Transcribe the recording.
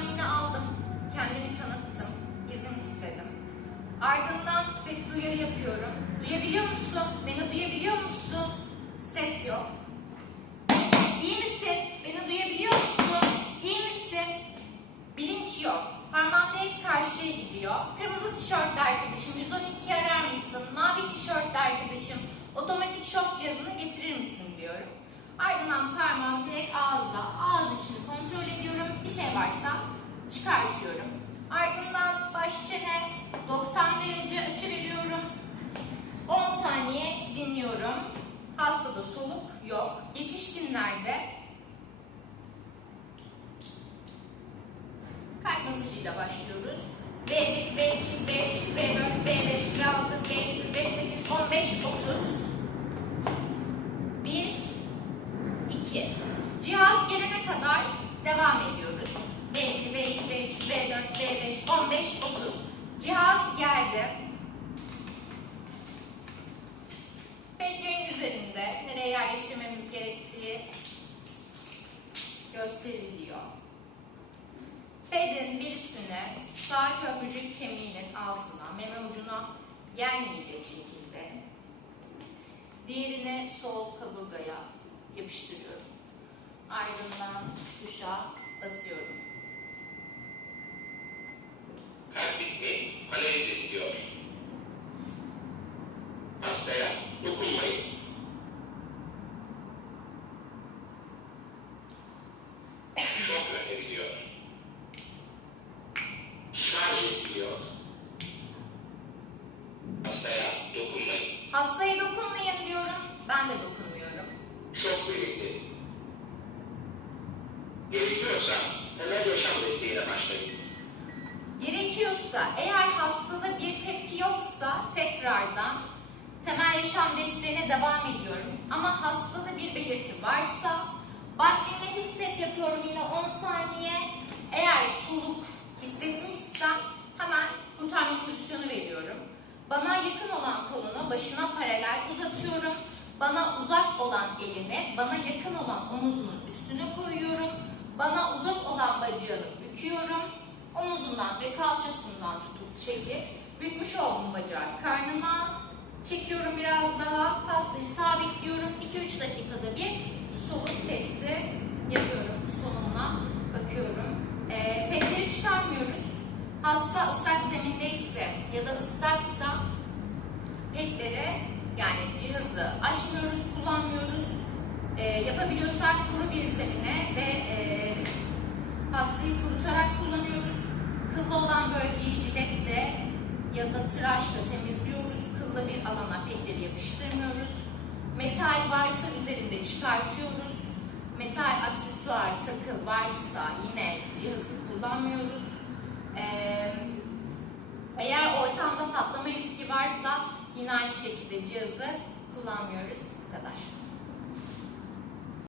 güvenliğini aldım. Kendimi tanıttım. izin istedim. Ardından sesli uyarı yapıyorum. Duyabiliyor musun? Beni duyabiliyor musun? Ses yok. İyi misin? Beni duyabiliyor musun? İyi misin? Bilinç yok. Parmağım direkt karşıya gidiyor. Kırmızı tişörtlü arkadaşım 112 arar mısın? Mavi tişörtlü arkadaşım otomatik şok cihazını getirir misin diyorum. Ardından parmağım direkt ağızla ağız içini kontrol ediyorum. Bir şey varsa çıkartıyorum. Ardından baş çene 90 derece açı veriyorum. 10 saniye dinliyorum. Hastada soluk yok. Yetişkinlerde kalp masajıyla başlıyoruz. B1, B2, B3, B4, B5, B6, B7, B8, 15, 30. 1, 2. Cihaz gelene kadar devam ediyoruz. B1, B2, B3, B4, B5, 15, 30. Cihaz geldi. Petlerin üzerinde nereye yerleştirmemiz gerektiği gösteriliyor. Pedin birisini sağ köprücük kemiğinin altına, meme ucuna gelmeyecek şekilde diğerini sol kaburgaya yapıştırıyorum. Ardından tuşa basıyorum. Tekrardan temel yaşam desteğine devam ediyorum. Ama hastada bir belirti varsa Baddin'le hisset yapıyorum yine 10 saniye. Eğer soluk hissetmişsem hemen kurtarma pozisyonu veriyorum. Bana yakın olan kolunu başına paralel uzatıyorum. Bana uzak olan elini bana yakın olan omuzunun üstüne koyuyorum. Bana uzak olan bacağını büküyorum. Omuzundan ve kalçasından tutup çekip bükmüş çekiyorum biraz daha. Hastayı sabitliyorum. 2-3 dakikada bir soluk testi yapıyorum. Sonuna bakıyorum. Ee, petleri çıkarmıyoruz. Hasta ıslak zemindeyse ya da ıslaksa petleri yani cihazı açmıyoruz, kullanmıyoruz. Ee, yapabiliyorsak kuru bir zemine ve e, hastayı kurutarak kullanıyoruz. Kıllı olan bölgeyi jiletle ya da tıraşla temizliyoruz. Kıllı bir alana petleri yapıştırmıyoruz. Metal varsa üzerinde çıkartıyoruz. Metal aksesuar takı varsa yine cihazı kullanmıyoruz. Eğer ortamda patlama riski varsa yine aynı şekilde cihazı kullanmıyoruz. Bu kadar.